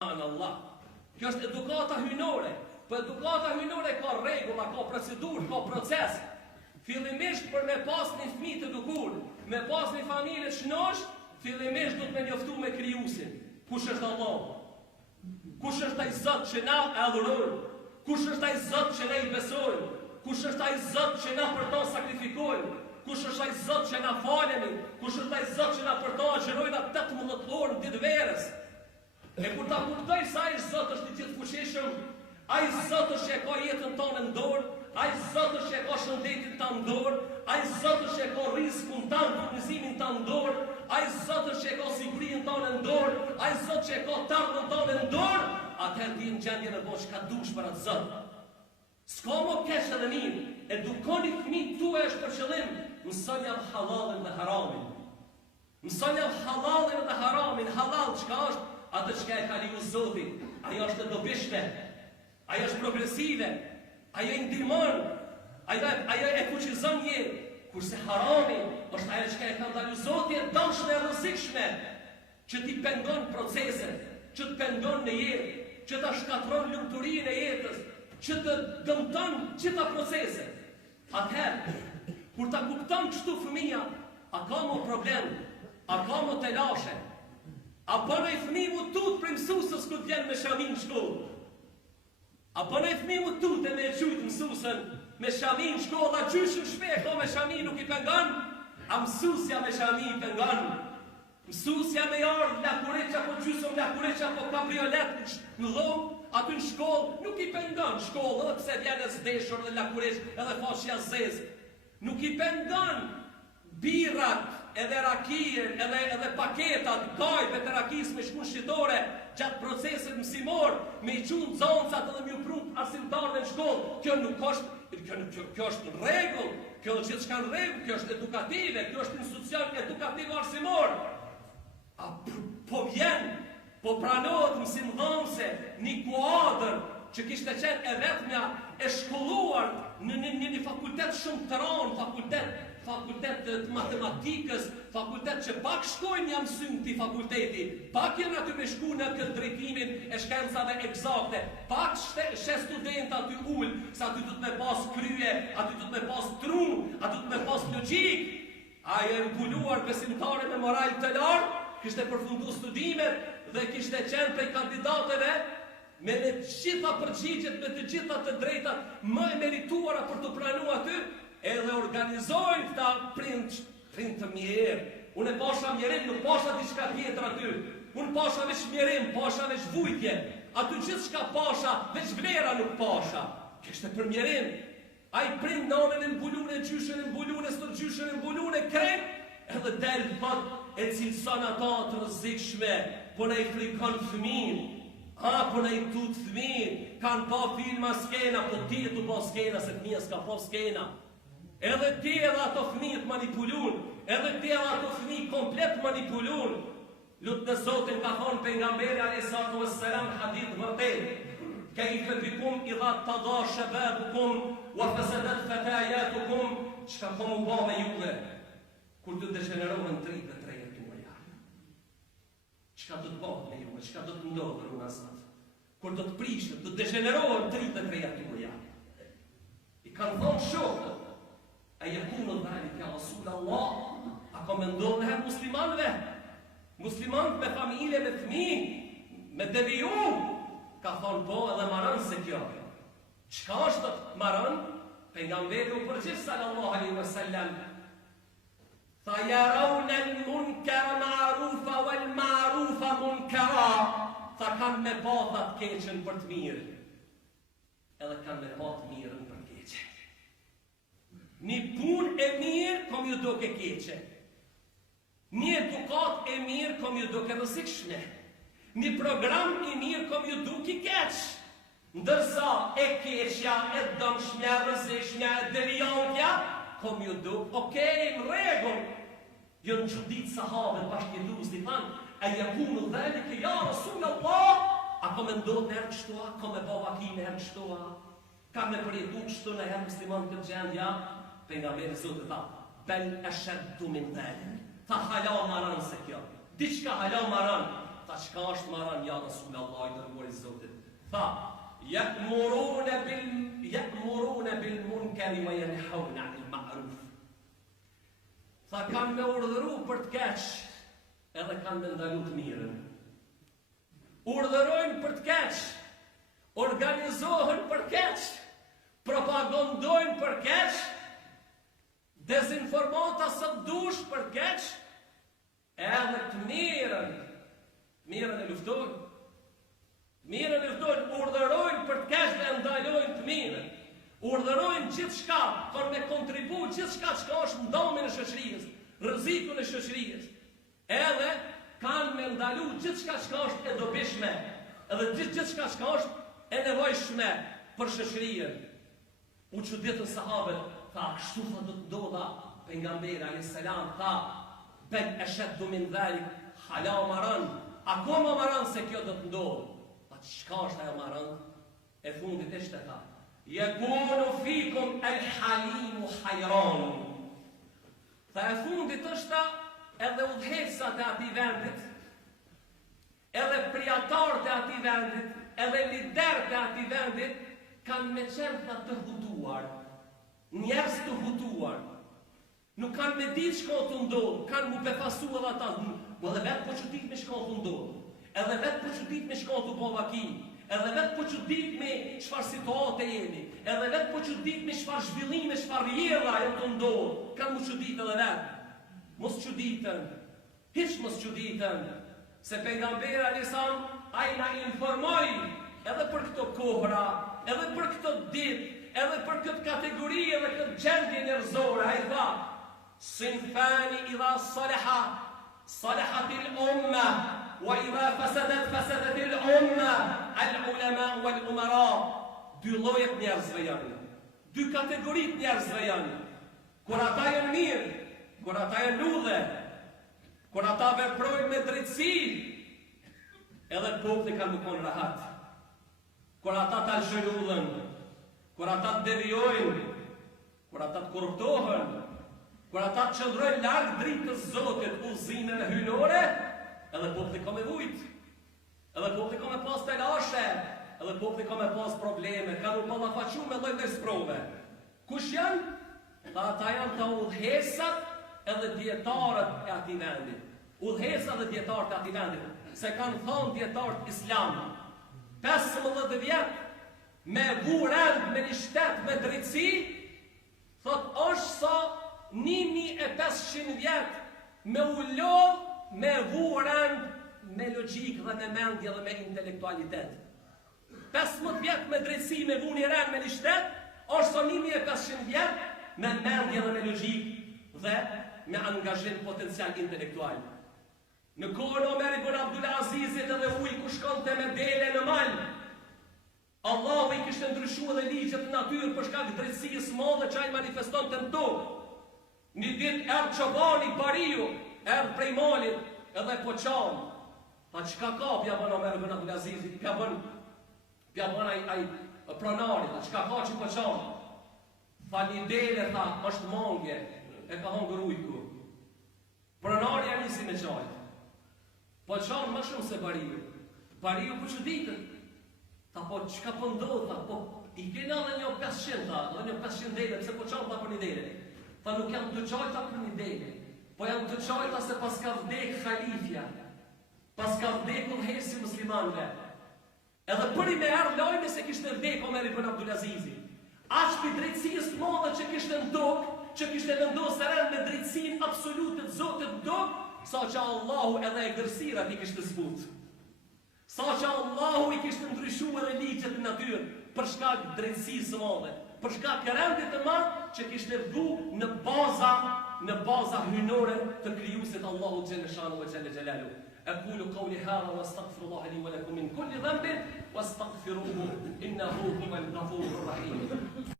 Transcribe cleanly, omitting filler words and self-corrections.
Allah. Kjo është edukata hynore. Po edukata hynore ka rregulla, ka procedurë, ka proces. Fillimisht për me pas një fëmijë të edukuar, me pas një familje të shnosh, fillimisht do të me njoftu me krijuesin. Kush është Allah? Kush është ai Zot që na adhurojmë? Kush është ai Zot që ne i besojmë? Kush është ai Zot që na për to sakrifikojmë? Kush është ai Zot që na falemi? Kush është ai Zot që na për to agjërojnë 18 orë në ditë verës? E kur ta kuptoj se ai Zot është i gjithëfuqishëm, ai Zot është që e ka jetën tonë në dorë, ai Zot është që e ka shëndetin tonë në dorë, ai Zot është që e ka rrezikun tonë, furnizimin tonë në dorë, ai Zot është që e ka sigurinë tonë në dorë, ai Zot që e ka tarmën tonë në dorë, atëherë ti në gjendje në bosh ka dush për atë Zot. S'ka më keq edhe mirë, edukoni fëmijët tuaj është për qëllim, mësoni javë halalin dhe haramin. Mësoni javë halalin dhe haramin, halal çka është? Atë që e ka liu Zoti, ajo është e dobishme, ajo është progresive, ajo i ndihmon, ajo e fuqizon jetën, kurse harami është ajo që e ka ndalu Zoti e dashme e rrezikshme, që ti pengon proceset, që të pengon në jetë, që ta shkatron lumturinë e jetës, që të dëmton gjitha proceset. Atëherë, kur ta kupton kështu fëmia, a ka më problem, a ka më telashe? A bënë e fëmijë mu tut për mësusës këtë vjenë me shamin shkollë? A bënë e fëmijë mu tut e me e qujtë mësusën me shamin shkollë? A gjyshën shpe, ko me shamin nuk i pengon? A mësusja me shamin pengon? Mësusja me ardhë lakureqa po gjysëm lakureqa po kabriolet në dhomë, aty në shkollë nuk i pengon shkollë, edhe pse vjenë e zdeshur dhe lakureq edhe fashja zezë. Nuk i pengon birat, edhe rakien, edhe paketat, gajve të rakis me shkun shqitore, gjatë proceset mësimor, me i qunë zoncat edhe mjë prunë arsimtarve në shkollë. Kjo nuk është, kjo është në regull, kjo është gjithë shka në regull, kjo është edukative, kjo është institucion edukative arsimor. A po vjen, po pranohet mësim dhënëse, një kuadër që kishte qenë e vetmja e shkolluar në një fakultet shumë të ranë, fakultet të matematikës, fakultet që pak shkojnë jam mësym të fakulteti, pak janë aty me shku në këtë drejtimin e shkencave eksakte, pak shë student aty ullë, sa aty du të me pas krye, aty du të me pas trun, aty du të me pas logik. Ajo e mbuluar besimtare me moral të lartë, kishte përfundu studimet dhe kishte qenë prej kandidateve me të gjitha përgjigjet, me të gjitha të drejtat më e merituara për të pranu aty, edhe organizojnë këta prind të mjerë. Unë e pasha mjerim, nuk pasha diçka tjetër aty. Unë pasha veç mjerim, pasha veç vujtje. Aty gjithë shka pasha, veç vlera nuk pasha. Kështë për mjerim. A i prind nanën e mbulune, gjyshën e mbulune, stërgjyshën e mbulune, krejt, edhe delë thot e cilëson ata të rrezikshme, po ne i frikon fëmin. Po ne i tut fëmin, kanë pa filma skena, po ti e tu pa skena, se fëmija s'ka pa skena. Edhe ti edhe ato fëmijët manipulun, edhe ti edhe ato fëmijë komplet manipulun. Lutë në Zotin ka thonë pejgamberi alayhi wassalam hadith vërtet. Kejfe bikum idha tada shababukum wa fasadat fatayatukum, çka po mu bë me juve kur të degenerohen dritë të reja tuaja. Çka do të bëhet me juve, çka do të ndodhë në asat. Kur do të prishën, do të degenerohen dritë të reja tuaja. I kanë thonë shokët, a jekunu dhalik ja Rasul Allah, a ka me ndodhë nëherë muslimanve? Muslimanët me familje, me fëmijë, me deviju, ka thonë po edhe marën se kjo. Qka është të marën? Pejgamberi u përgjith sallallahu alaihi wasallam. Tha yarawna al-munkara ma'rufa wal ma'rufa munkara. Tha kanë me pathat keqen për të mirë, edhe kanë me pat mirën për keqen. Një pun e mirë kom ju doke keqe. Një edukat e mirë kom ju doke rrezikshme. Një program i mirë kom ju duke keq. Ndërsa e keqja, e dëmshmja, rrezikshmja, e devijantja kom ju duke, okej, në rregull. Jo në çudit sahabët bashkëjetues i thanë, a yakunu dhalika ya Rasul Allah? A ka me ndodhë në herë kështu, ka me bava ki në herë kështu, ka me përjetu kështu në herë muslimon këtë gjendja? Pejgamberi Zotit tha, bel ashaddu min dhalik. Tha hala maran se kjo. Diçka hala maran. Tha, çka është maran, ja Rasulullah i dërguar i Zotit? Tha, ya'muruna bil munkari wa yanhauna 'anil ma'ruf. Tha, kanë me urdhëru për të keq, edhe kanë me ndalu të mirën. Urdhërojnë për të keq, organizohen për keq, propagandojnë për keq, dezinformata së dush për keq, edhe të mirën e luftojnë. Mirën e luftojnë, urdhërojnë për të keq dhe ndalojnë të mirën. Urdhërojnë gjithë shka, për me kontribu gjithë shka që është ndomin e shoqërisë, rrezikun e shoqërisë. Edhe kanë me ndalu gjithë shka që është e dobishme, edhe gjithë shka që është e nevojshme për shoqërinë. U çuditën sahabët, tha, kështu tha do të ndodha pejgamberi alayhis salam, tha, bel ashaddu min dhalik, hala maran, akoma maran se kjo do të ndodhë. Tha, çka është ajo maran? E fundit ishte tha, yakunu fikum al-halimu hayran. Tha, e fundit është edhe udhëheqësat e atij vendit, edhe prijatarët e atij vendit, edhe liderët e atij vendit kanë me qenë të hutuar, njerëz të hutuar. Nuk kanë me ditë shko të ndodhë, kanë mu befasu edhe ata, edhe vetë po që ditë me shko të ndodhë, edhe vetë po që ditë me shko të bovaki, edhe vetë po që ditë me çfarë situate jemi, edhe vetë po që ditë me çfarë zhvillime, çfarë rjedha e të ndodhë, kanë mu që ditë edhe vetë. Mos që ditën, hiç mos që ditën, se pejgamberi alayhis salam ai na informoi edhe për këto kohra, edhe për këto ditë, edhe për këtë kategori edhe këtë gjendje njerëzore. Ai tha, sinfani idha salahatil umma, wa idha fasadatil umma, al ulama wal umara. Dy llojet njerëzve janë, dy kategoritë njerëzve janë. Kur ata janë mirë, kur ata janë ludha, kur ata veprojnë me drejtësi, edhe populli kanë më konë rahat. Kur ata të alshërullën, kur ata të devijojnë, kur ata të korruptohen, kur ata të qëndrojnë larg dritës Zotit, udhëzimin e hyjnore, edhe populli ka me vujt, edhe populli ka me pas telashe, edhe populli ka me pas probleme, ka nuk ballafaqu me lloj sprove. Kush janë? Ata janë të udhëheqësat edhe dietarët e atij vendi. Udhëheqësat dhe dietarët e atij vendi, se kanë thënë dietarët islam, 15 vjet me vurend me një shtet me drejtësi, thot është sa 1500 vjet me ullodh me vurend me logjik dhe me mendje dhe me intelektualitet. 15 vjet me drejtësi me vu një rend me një shtet, është sa 1500 vjet me mendje dhe me logjik dhe me angazhim potencial intelektual. Në kohën Omer ibn Abdul Azizit edhe uj ku shkonte me dele në mal, Allahu i kishte ndryshuar dhe ligjet në natyrë për shkak të drejtësisë madhe që ai manifestonte në tokë. Një ditë erdhi çobani Bariu, erdhi prej malit edhe po çon. Pa çka ka pja bën Omer ibn Abdul Azizit, pja bën ai pronari, çka ka që po çon. Tha një dele, tha, është mangje, e ka hongër ujku. Pronari ja nisi me çaj. Po çon më shumë se Bariu. Bariu po çuditën. Tha, po çka po ndodh, tha, po i kena edhe një 500, tha, edhe një 500 dele, pse po çon tha për një dele. Tha, nuk janë të çajta për një dele, po janë të çajta se pas ka vdek halifja, pas ka vdek udhëheqësi muslimanëve. Edhe për i me erdh lajmi se kishte vdek Omer ibn Abdul Azizi. Aq për drejtësisë madhe që kishte në tokë, që kishte vendosur rend me drejtësinë absolute të Zotit në tokë, sa që Allahu edhe e gërsirat i kishte zbut. Sa që Allahu i kishte ndryshuar edhe ligjet në natyrë për shkak drejtësisë madhe, për shkak rendit të madh që kishte vdu në baza hyjnore të krijuesit Allahu xhalla shanu wa xhalla xhelalu. أقول قولي هذا واستغفر الله لي ولكم من كل ذنب واستغفروه إنه هو الغفور الرحيم.